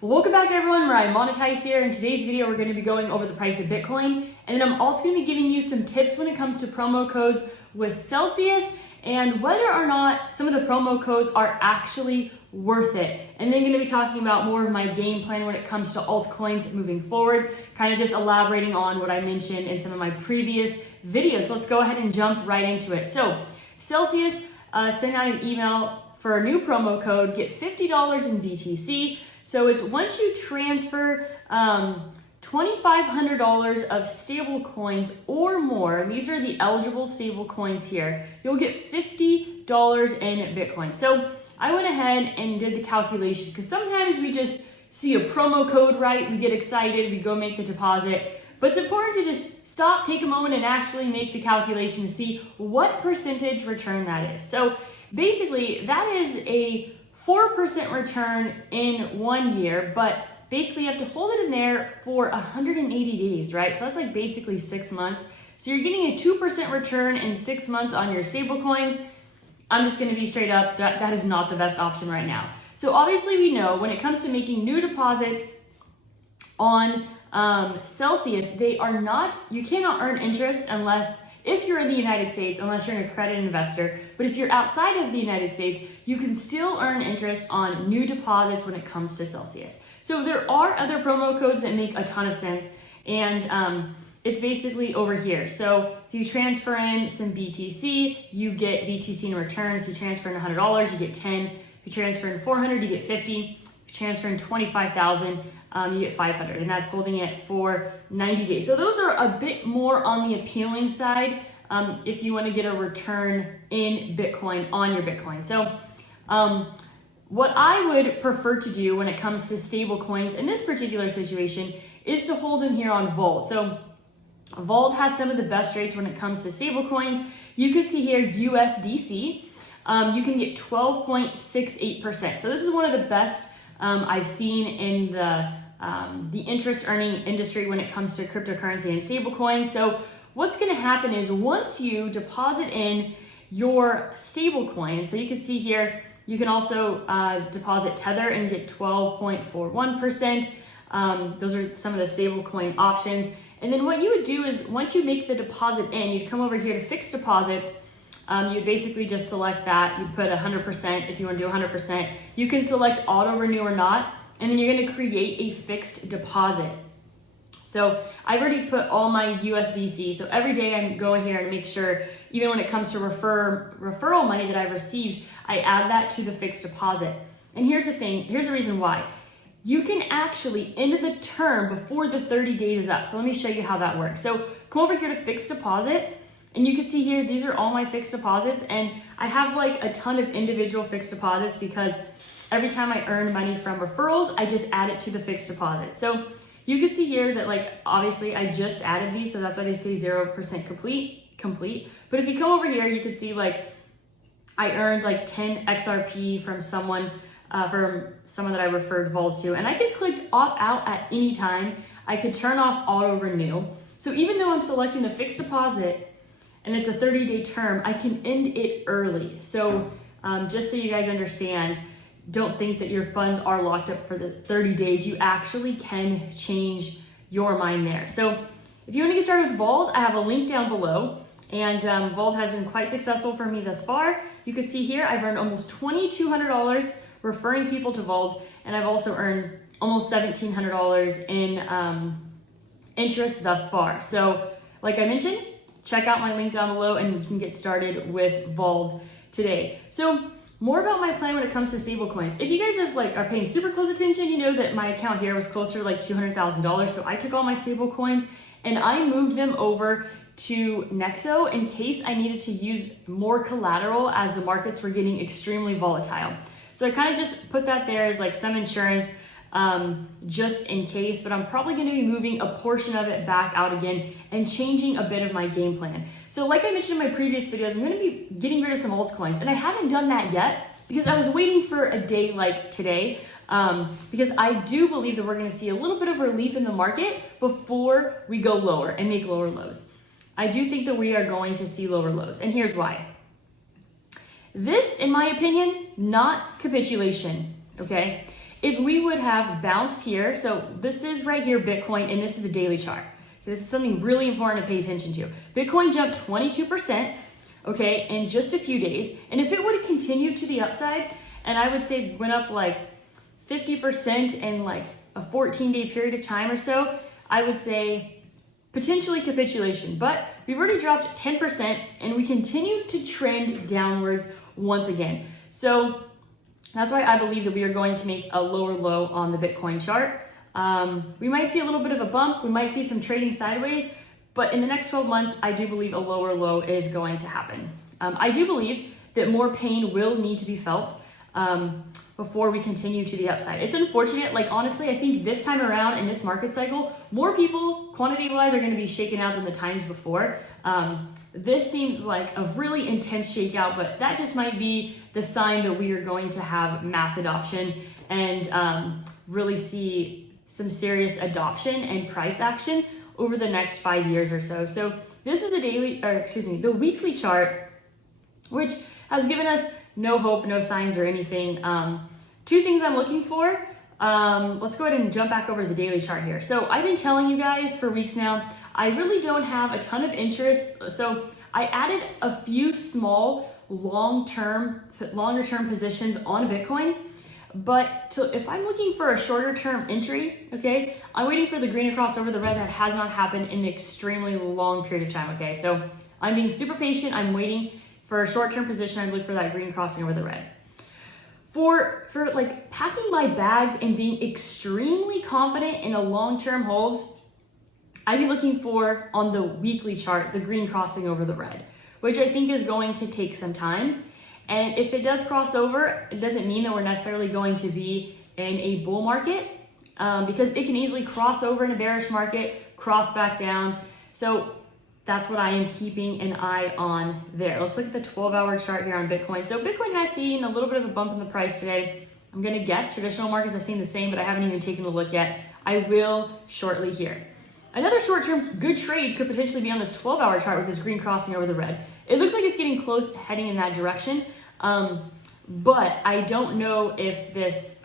Welcome back everyone, Mariah Monetize here. In today's video, we're going to be going over the price of Bitcoin, and then I'm also going to be giving you some tips when it comes to promo codes with Celsius and whether or not some of the promo codes are actually worth it. And then going to be talking about more of my game plan when it comes to altcoins moving forward, kind of just elaborating on what I mentioned in some of my previous videos. So let's go ahead and jump right into it. So Celsius sent out an email for a new promo code, get $50 in BTC. So it's once you transfer $2,500 of stable coins or more, these are the eligible stable coins here, you'll get $50 in Bitcoin. So I went ahead and did the calculation because sometimes we just see a promo code, right? We get excited, we go make the deposit, but it's important to just stop, take a moment and actually make the calculation to see what percentage return that is. So basically that is a 4% return in 1 year, but basically you have to hold it in there for 180 days, right? So that's like basically 6 months. So you're getting a 2% return in 6 months on your stable coins. I'm just gonna be straight up, that is not the best option right now. So obviously we know when it comes to making new deposits on Celsius, they are not, you cannot earn interest unless, if you're in the United States, unless you're an accredited investor, but if you're outside of the United States, you can still earn interest on new deposits when it comes to Celsius. So there are other promo codes that make a ton of sense, and it's basically over here. So if you transfer in some BTC, you get BTC in return. If you transfer in $100, you get 10. If you transfer in 400, you get 50. If you transfer in 25,000, you get 500, and that's holding it for 90 days. So those are a bit more on the appealing side if you want to get a return in Bitcoin on your Bitcoin. So what I would prefer to do when it comes to stable coins in this particular situation is to hold them here on Vauld. So Vauld has some of the best rates when it comes to stable coins. You can see here USDC, you can get 12.68%. So this is one of the best I've seen in the interest earning industry when it comes to cryptocurrency and stablecoins. So what's going to happen is once you deposit in your stablecoin, so you can see here, you can also deposit Tether and get 12.41%. Those are some of the stablecoin options. And then what you would do is once you make the deposit in, you'd come over here to fixed deposits. You'd basically just select that. You'd put 100% if you want to do 100%. You can select auto renew or not, and then you're going to create a fixed deposit. So I've already put all my USDC. So every day I go in here and make sure, even when it comes to referral money that I've received, I add that to the fixed deposit. And here's the thing, here's the reason why. You can actually end the term before the 30 days is up. So let me show you how that works. So come over here to fixed deposit. And you can see here, these are all my fixed deposits, and I have like a ton of individual fixed deposits because every time I earn money from referrals, I just add it to the fixed deposit. So you can see here that like, obviously I just added these, so that's why they say 0% complete. But if you come over here, you can see like, I earned like 10 XRP from someone that I referred Vault to, and I could click opt out at any time. I could turn off auto renew. So even though I'm selecting a fixed deposit, and it's a 30-day term, I can end it early. So just so you guys understand, don't think that your funds are locked up for the 30 days. You actually can change your mind there. So if you want to get started with Vault, I have a link down below, and Vault has been quite successful for me thus far. You can see here, I've earned almost $2,200 referring people to Vault, and I've also earned almost $1,700 in interest thus far. So like I mentioned, check out my link down below and you can get started with Vauld today. So more about my plan when it comes to stablecoins. If you guys are paying super close attention, you know that my account here was closer to like $200,000. So I took all my stablecoins and I moved them over to Nexo in case I needed to use more collateral as the markets were getting extremely volatile. So I kind of just put that there as like some insurance just in case, but I'm probably going to be moving a portion of it back out again and changing a bit of my game plan. So like I mentioned in my previous videos, I'm going to be getting rid of some altcoins, and I haven't done that yet because I was waiting for a day like today, because I do believe that we're going to see a little bit of relief in the market before we go lower and make lower lows. I do think that we are going to see lower lows, and here's why. This, in my opinion, not capitulation, okay? if we would have bounced here, so this is right here Bitcoin, and this is a daily chart. This is something really important to pay attention to. Bitcoin jumped 22%, okay, in just a few days. And if it would have continued to the upside, and I would say went up like 50% in like a 14-day period of time or so, I would say potentially capitulation. But we've already dropped 10% and we continue to trend downwards once again. So that's why I believe that we are going to make a lower low on the Bitcoin chart. We might see a little bit of a bump, we might see some trading sideways, but in the next 12 months, I do believe a lower low is going to happen. I do believe that more pain will need to be felt before we continue to the upside. It's unfortunate, like honestly, I think this time around in this market cycle, more people quantity-wise are gonna be shaken out than the times before. This seems like a really intense shakeout, but that just might be the sign that we are going to have mass adoption and really see some serious adoption and price action over the next 5 years or so. So this is the weekly chart, which has given us no hope, no signs or anything. Two things I'm looking for. Let's go ahead and jump back over to the daily chart here. So I've been telling you guys for weeks now, I really don't have a ton of interest. So I added a few small, longer term positions on Bitcoin. But if I'm looking for a shorter term entry, okay, I'm waiting for the green to cross over the red. That has not happened in an extremely long period of time, okay? So I'm being super patient. I'm waiting for a short term position. I look for that green crossing over the red. For like packing my bags and being extremely confident in a long term hold, I'd be looking for on the weekly chart, the green crossing over the red, which I think is going to take some time. And if it does cross over, it doesn't mean that we're necessarily going to be in a bull market because it can easily cross over in a bearish market, cross back down. So that's what I am keeping an eye on there. Let's look at the 12-hour chart here on Bitcoin. So Bitcoin has seen a little bit of a bump in the price today. I'm gonna guess traditional markets have seen the same, but I haven't even taken a look yet. I will shortly here. Another short-term good trade could potentially be on this 12-hour chart with this green crossing over the red. It looks like it's getting close, heading in that direction. But I don't know if this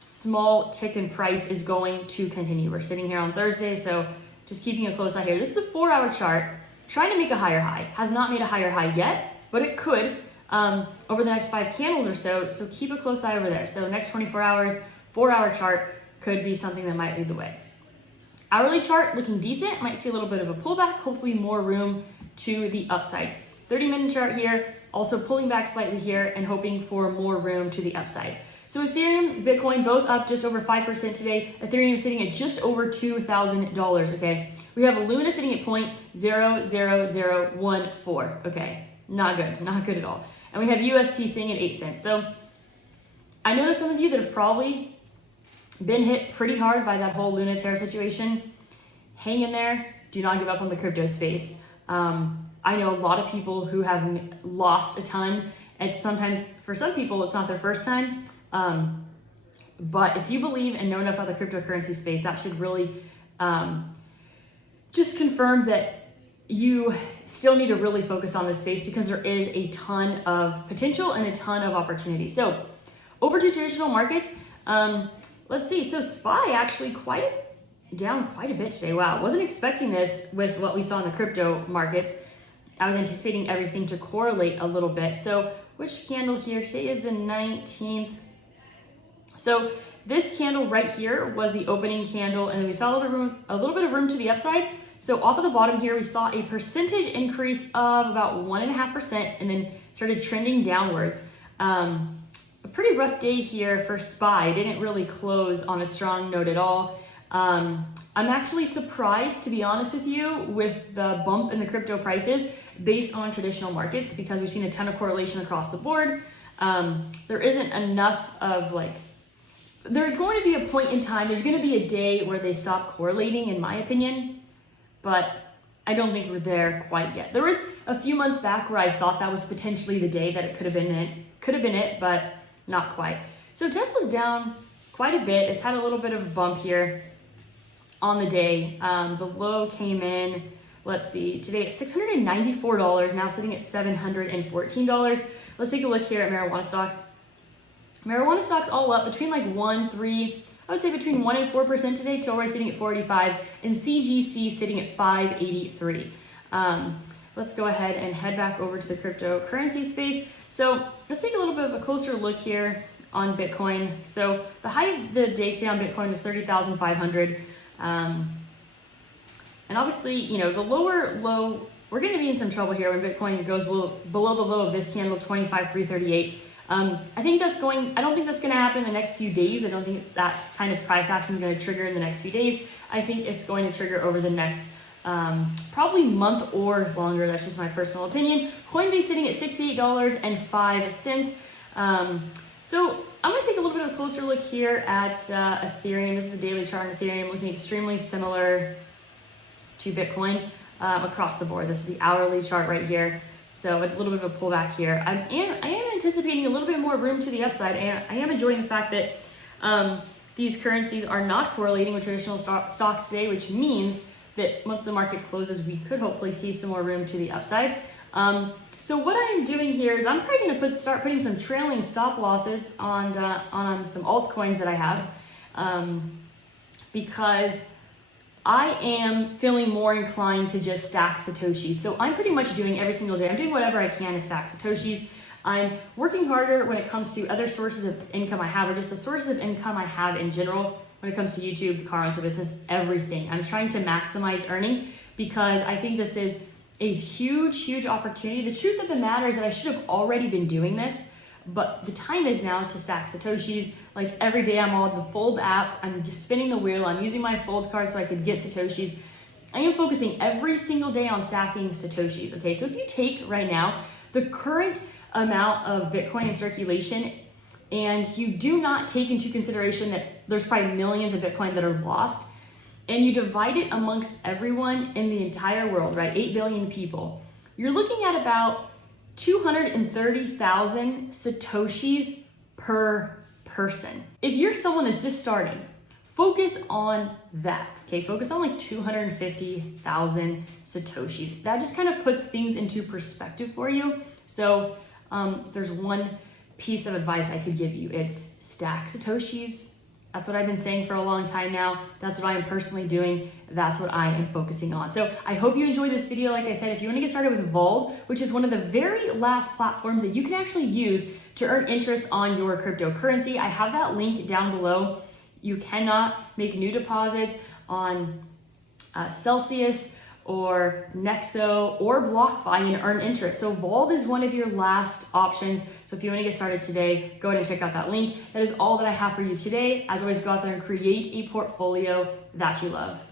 small tick in price is going to continue. We're sitting here on Thursday, so just keeping a close eye here. This is a 4-hour chart trying to make a higher high. Has not made a higher high yet, but it could over the next 5 candles or so. So keep a close eye over there. So next 24 hours, 4-hour chart could be something that might lead the way. Hourly chart looking decent. Might see a little bit of a pullback, hopefully more room to the upside. 30-minute chart here, also pulling back slightly here and hoping for more room to the upside. So Ethereum, Bitcoin, both up just over 5% today. Ethereum is sitting at just over $2,000, okay? We have Luna sitting at 0.00014, okay? Not good at all. And we have UST sitting at 8 cents. So I know there's some of you that have probably been hit pretty hard by that whole Luna Terra situation. Hang in there. Do not give up on the crypto space. I know a lot of people who have lost a ton. And sometimes, for some people, it's not their first time. But if you believe and know enough about the cryptocurrency space, that should really just confirm that you still need to really focus on this space because there is a ton of potential and a ton of opportunity. So over to traditional markets. Let's see. So SPY actually down quite a bit today. Wow. Wasn't expecting this with what we saw in the crypto markets. I was anticipating everything to correlate a little bit. So which candle here? Today is the 19th. So this candle right here was the opening candle, and then we saw a little bit of room to the upside. So off of the bottom here, we saw a percentage increase of about 1.5% and then started trending downwards. A pretty rough day here for SPY. Didn't really close on a strong note at all. I'm actually surprised, to be honest with you, with the bump in the crypto prices based on traditional markets because we've seen a ton of correlation across the board. There isn't enough of there's going to be a point in time, there's going to be a day where they stop correlating, in my opinion, but I don't think we're there quite yet. There was a few months back where I thought that was potentially the day that it could have been it, but not quite. So Tesla's down quite a bit. It's had a little bit of a bump here on the day. The low came in, let's see, today at $694, now sitting at $714. Let's take a look here at marijuana stocks. Marijuana stocks all up between like 1, 3, I would say between 1 and 4% today. Tilray sitting at 485 and CGC sitting at 583. Let's go ahead and head back over to the cryptocurrency space. So let's take a little bit of a closer look here on Bitcoin. So the high of the day today on Bitcoin was 30,500. And obviously, you know, the lower low, we're going to be in some trouble here when Bitcoin goes below the low of this candle, 25,338. I don't think that's going to happen in the next few days. I don't think that kind of price action is going to trigger in the next few days. I think it's going to trigger over the next probably month or longer. That's just my personal opinion. Coinbase sitting at $68.05. So I'm going to take a little bit of a closer look here at Ethereum. This is a daily chart on Ethereum, looking extremely similar to Bitcoin across the board. This is the hourly chart right here. So a little bit of a pullback here. I am anticipating a little bit more room to the upside, and I am enjoying the fact that these currencies are not correlating with traditional stocks today, which means that once the market closes, we could hopefully see some more room to the upside. So what I'm doing here is I'm probably going to start putting some trailing stop losses on some altcoins that I have, because I am feeling more inclined to just stack Satoshis. So I'm pretty much doing every single day, I'm doing whatever I can to stack Satoshis. I'm working harder when it comes to other sources of income I have, or just the sources of income I have in general when it comes to YouTube, car rental business, everything. I'm trying to maximize earning because I think this is a huge, huge opportunity. The truth of the matter is that I should have already been doing this, but the time is now to stack Satoshis. Like every day I'm on the Fold app, I'm just spinning the wheel, I'm using my Fold card so I could get Satoshis. I am focusing every single day on stacking Satoshis, okay? So if you take right now the current amount of Bitcoin in circulation, and you do not take into consideration that there's probably millions of Bitcoin that are lost, and you divide it amongst everyone in the entire world, right? 8 billion people, you're looking at about 230,000 Satoshis per person. If you're someone that's just starting, focus on that, okay? Focus on like 250,000 Satoshis. That just kind of puts things into perspective for you. So there's one piece of advice I could give you. It's stack Satoshis. That's what I've been saying for a long time now. That's what I am personally doing. That's what I am focusing on. So I hope you enjoyed this video. Like I said, if you want to get started with Vauld, which is one of the very last platforms that you can actually use to earn interest on your cryptocurrency, I have that link down below. You cannot make new deposits on Celsius or Nexo or BlockFi and earn interest. So Vauld is one of your last options. So if you want to get started today, go ahead and check out that link. That is all that I have for you today. As always, go out there and create a portfolio that you love.